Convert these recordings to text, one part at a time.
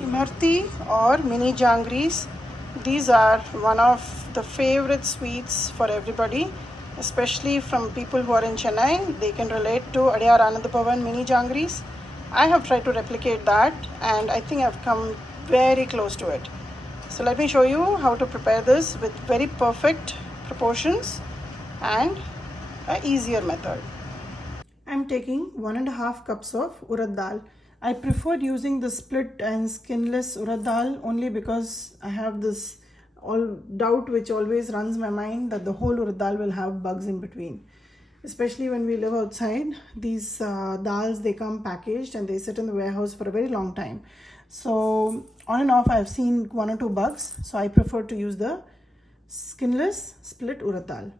Imarthi or mini jangris. These are one of the favorite sweets for everybody, especially from people who are in Chennai. They can relate to Adyar Anandabhavan mini jangris. I have tried to replicate that and I think I've come very close to it. So let me show you how to prepare this with very perfect proportions and an easier method. I'm taking 1.5 cups of urad dal. I preferred using the split and skinless urad dal only because I have this doubt which always runs my mind that the whole urad dal will have bugs in between. Especially when we live outside, these dals, they come packaged and they sit in the warehouse for a very long time. So on and off I've seen 1 or 2 bugs, so I prefer to use the skinless split urad dal.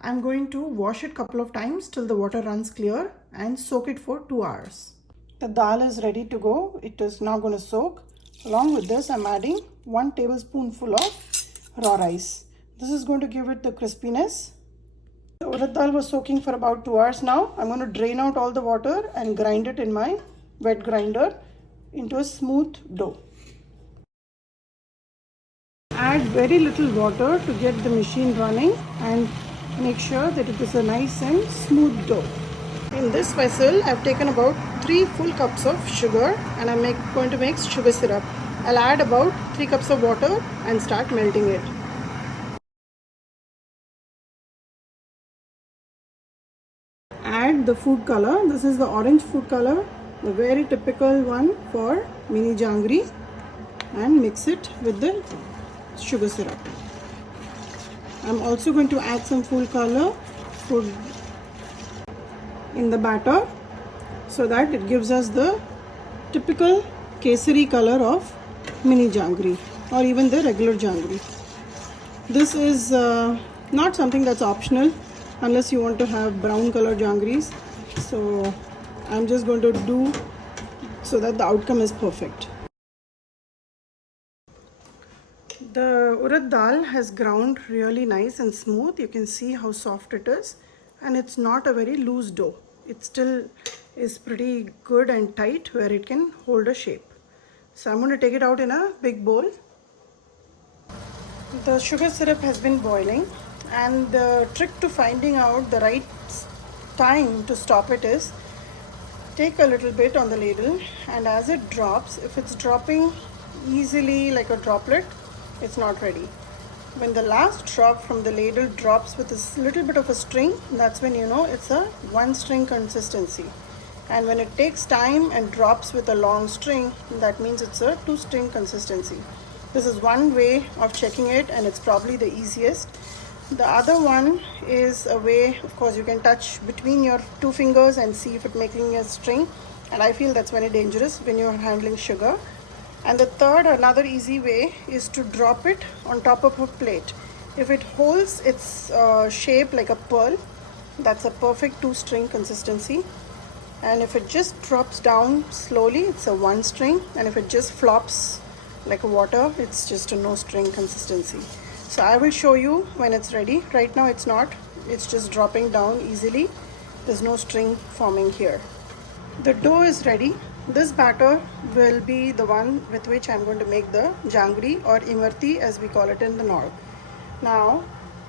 I'm going to wash it a couple of times till the water runs clear and soak it for 2 hours. The dal is ready to go. It is now going to soak. Along with this, I'm adding 1 tablespoonful of raw rice. This is going to give it the crispiness. The urad dal was soaking for about 2 hours now. I'm going to drain out all the water and grind it in my wet grinder into a smooth dough. Add very little water to get the machine running and make sure that it is a nice and smooth dough. In this vessel, I've taken about 3 full cups of sugar and I'm going to make sugar syrup. I'll add about 3 cups of water and start melting it. Add the food color. This is the orange food color, the very typical one for mini jangri, and mix it with the sugar syrup. I'm also going to add some food color in the batter so that it gives us the typical kesari color of mini jangri or even the regular jangri. This is not something that's optional unless you want to have brown color jangris. So I'm just going to do so that the outcome is perfect. The urad dal has ground really nice and smooth. You can see how soft it is, and it's not a very loose dough. It still is pretty good and tight where it can hold a shape. So I'm going to take it out in a big bowl. The sugar syrup has been boiling, and the trick to finding out the right time to stop it is take a little bit on the ladle, and as it drops, if it's dropping easily like a droplet, it's not ready. When the last drop from the ladle drops with a little bit of a string, that's when you know it's a 1 string consistency. And when it takes time and drops with a long string, that means it's a 2 string consistency. This is one way of checking it, and it's probably the easiest. The other one is a way, of course, you can touch between your 2 fingers and see if it's making a string, and I feel that's very dangerous when you're handling sugar. And the third, another easy way, is to drop it on top of a plate. If it holds its shape like a pearl, that's a perfect 2 string consistency. And if it just drops down slowly, it's a 1 string. And if it just flops like a water, it's just a no string consistency. So I will show you when it's ready. Right now it's not, it's just dropping down easily. There's no string forming here. The dough is ready. This batter will be the one with which I'm going to make the jangri or imarthi as we call it in the north. Now,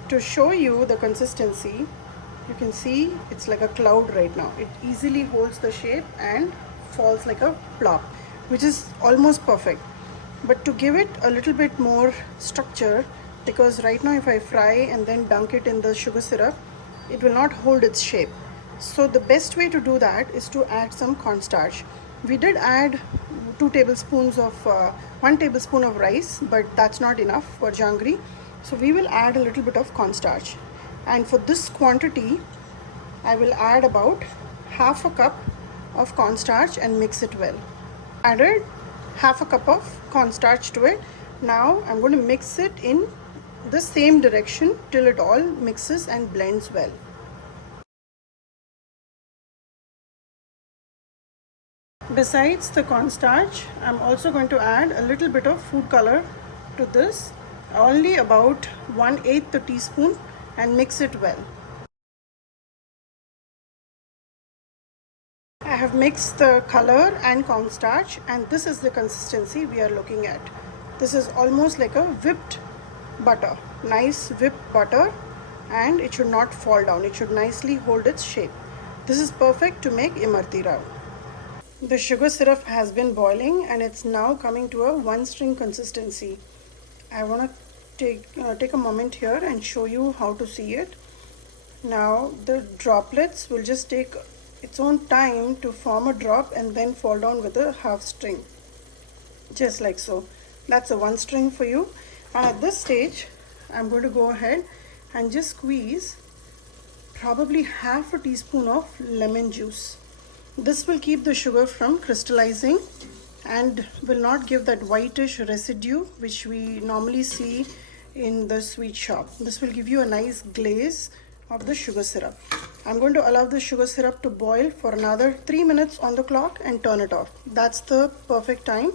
to show you the consistency, you can see it's like a cloud right now. It easily holds the shape and falls like a plop, which is almost perfect. But to give it a little bit more structure, because right now if I fry and then dunk it in the sugar syrup, it will not hold its shape. So the best way to do that is to add some cornstarch. We did add 2 tablespoons of 1 tablespoon of rice, but that's not enough for jangri. So we will add a little bit of cornstarch. And for this quantity, I will add about half a cup of cornstarch and mix it well. Added half a cup of cornstarch to it. Now I'm going to mix it in the same direction till it all mixes and blends well. Besides the cornstarch, I'm also going to add a little bit of food color to this, only about 1/8 teaspoon, and mix it well. I have mixed the color and cornstarch, and this is the consistency we are looking at. This is almost like a whipped butter, nice whipped butter, and it should not fall down. It should nicely hold its shape. This is perfect to make imarti rao. The sugar syrup has been boiling and it's now coming to a one string consistency. I want to take a moment here and show you how to see it. Now the droplets will just take its own time to form a drop and then fall down with a half string, just like so. That's a one string for you. And at this stage I'm going to go ahead and just squeeze probably half a teaspoon of lemon juice. This will keep the sugar from crystallizing and will not give that whitish residue which we normally see in the sweet shop. This will give you a nice glaze of the sugar syrup. I'm going to allow the sugar syrup to boil for another 3 minutes on the clock and turn it off. That's the perfect time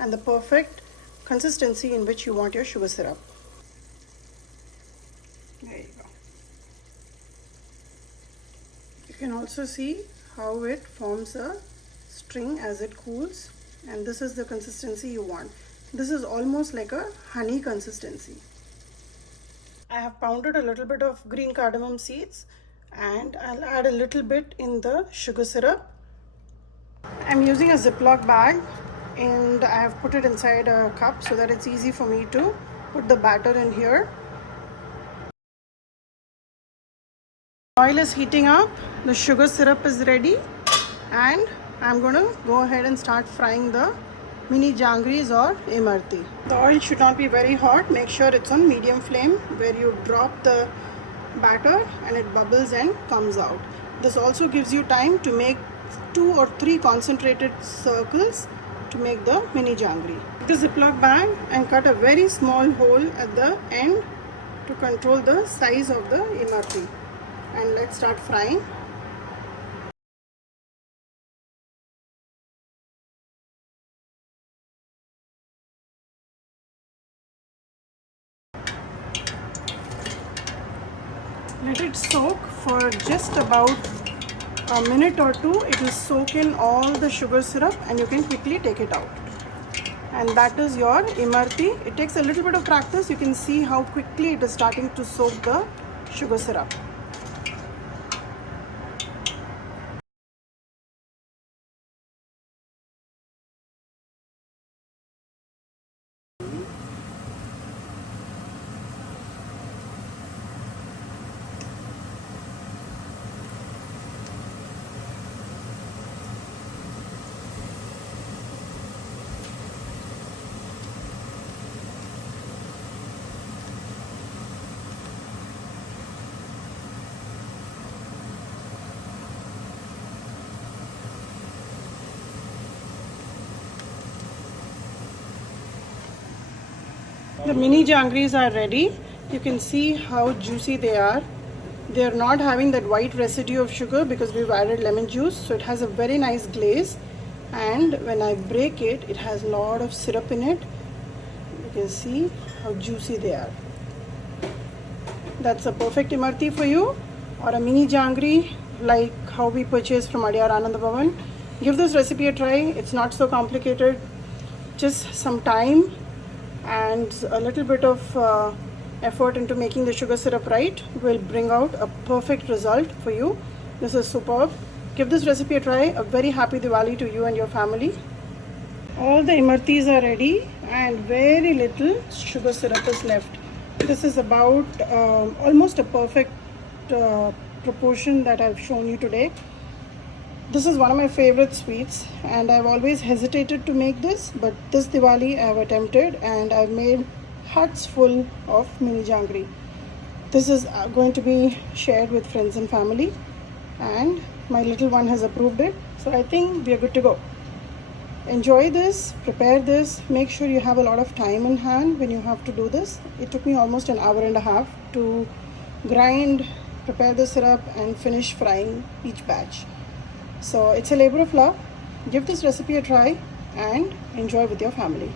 and the perfect consistency in which you want your sugar syrup. There you go. You can also see how it forms a string as it cools, and this is the consistency you want. This is almost like a honey consistency. I have pounded a little bit of green cardamom seeds and I'll add a little bit in the sugar syrup. I'm using a Ziploc bag and I have put it inside a cup so that it's easy for me to put the batter in here. Oil is heating up, the sugar syrup is ready, and I'm going to go ahead and start frying the mini jangris or imarti. The oil should not be very hot. Make sure it's on medium flame where you drop the batter and it bubbles and comes out. This also gives you time to make 2 or 3 concentrated circles to make the mini jangri. Take the Ziploc bag and cut a very small hole at the end to control the size of the imarti. And let's start frying. Let it soak for just about a minute or 2. It will soak in all the sugar syrup and you can quickly take it out. And that is your imarti. It takes a little bit of practice. You can see how quickly it is starting to soak the sugar syrup. The mini jangris are ready. You can see how juicy they are. They are not having that white residue of sugar because we've added lemon juice, so it has a very nice glaze. And when I break it, it has a lot of syrup in it. You can see how juicy they are. That's a perfect imarti for you, or a mini jangri like how we purchased from Adyar Anand Bhavan. Give this recipe a try. It's not so complicated. Just some time and a little bit of effort into making the sugar syrup right will bring out a perfect result for you. This is superb. Give this recipe a try. A very happy Diwali to you and your family. All the imartis are ready and very little sugar syrup is left. This is about almost a perfect proportion that I've shown you today. This is one of my favorite sweets and I've always hesitated to make this, but this Diwali I have attempted and I've made hearts full of mini jangri. This is going to be shared with friends and family and my little one has approved it, so I think we are good to go. Enjoy this, prepare this, make sure you have a lot of time in hand when you have to do this. It took me almost an hour and a half to grind, prepare the syrup and finish frying each batch. So it's a labor of love. Give this recipe a try and enjoy with your family.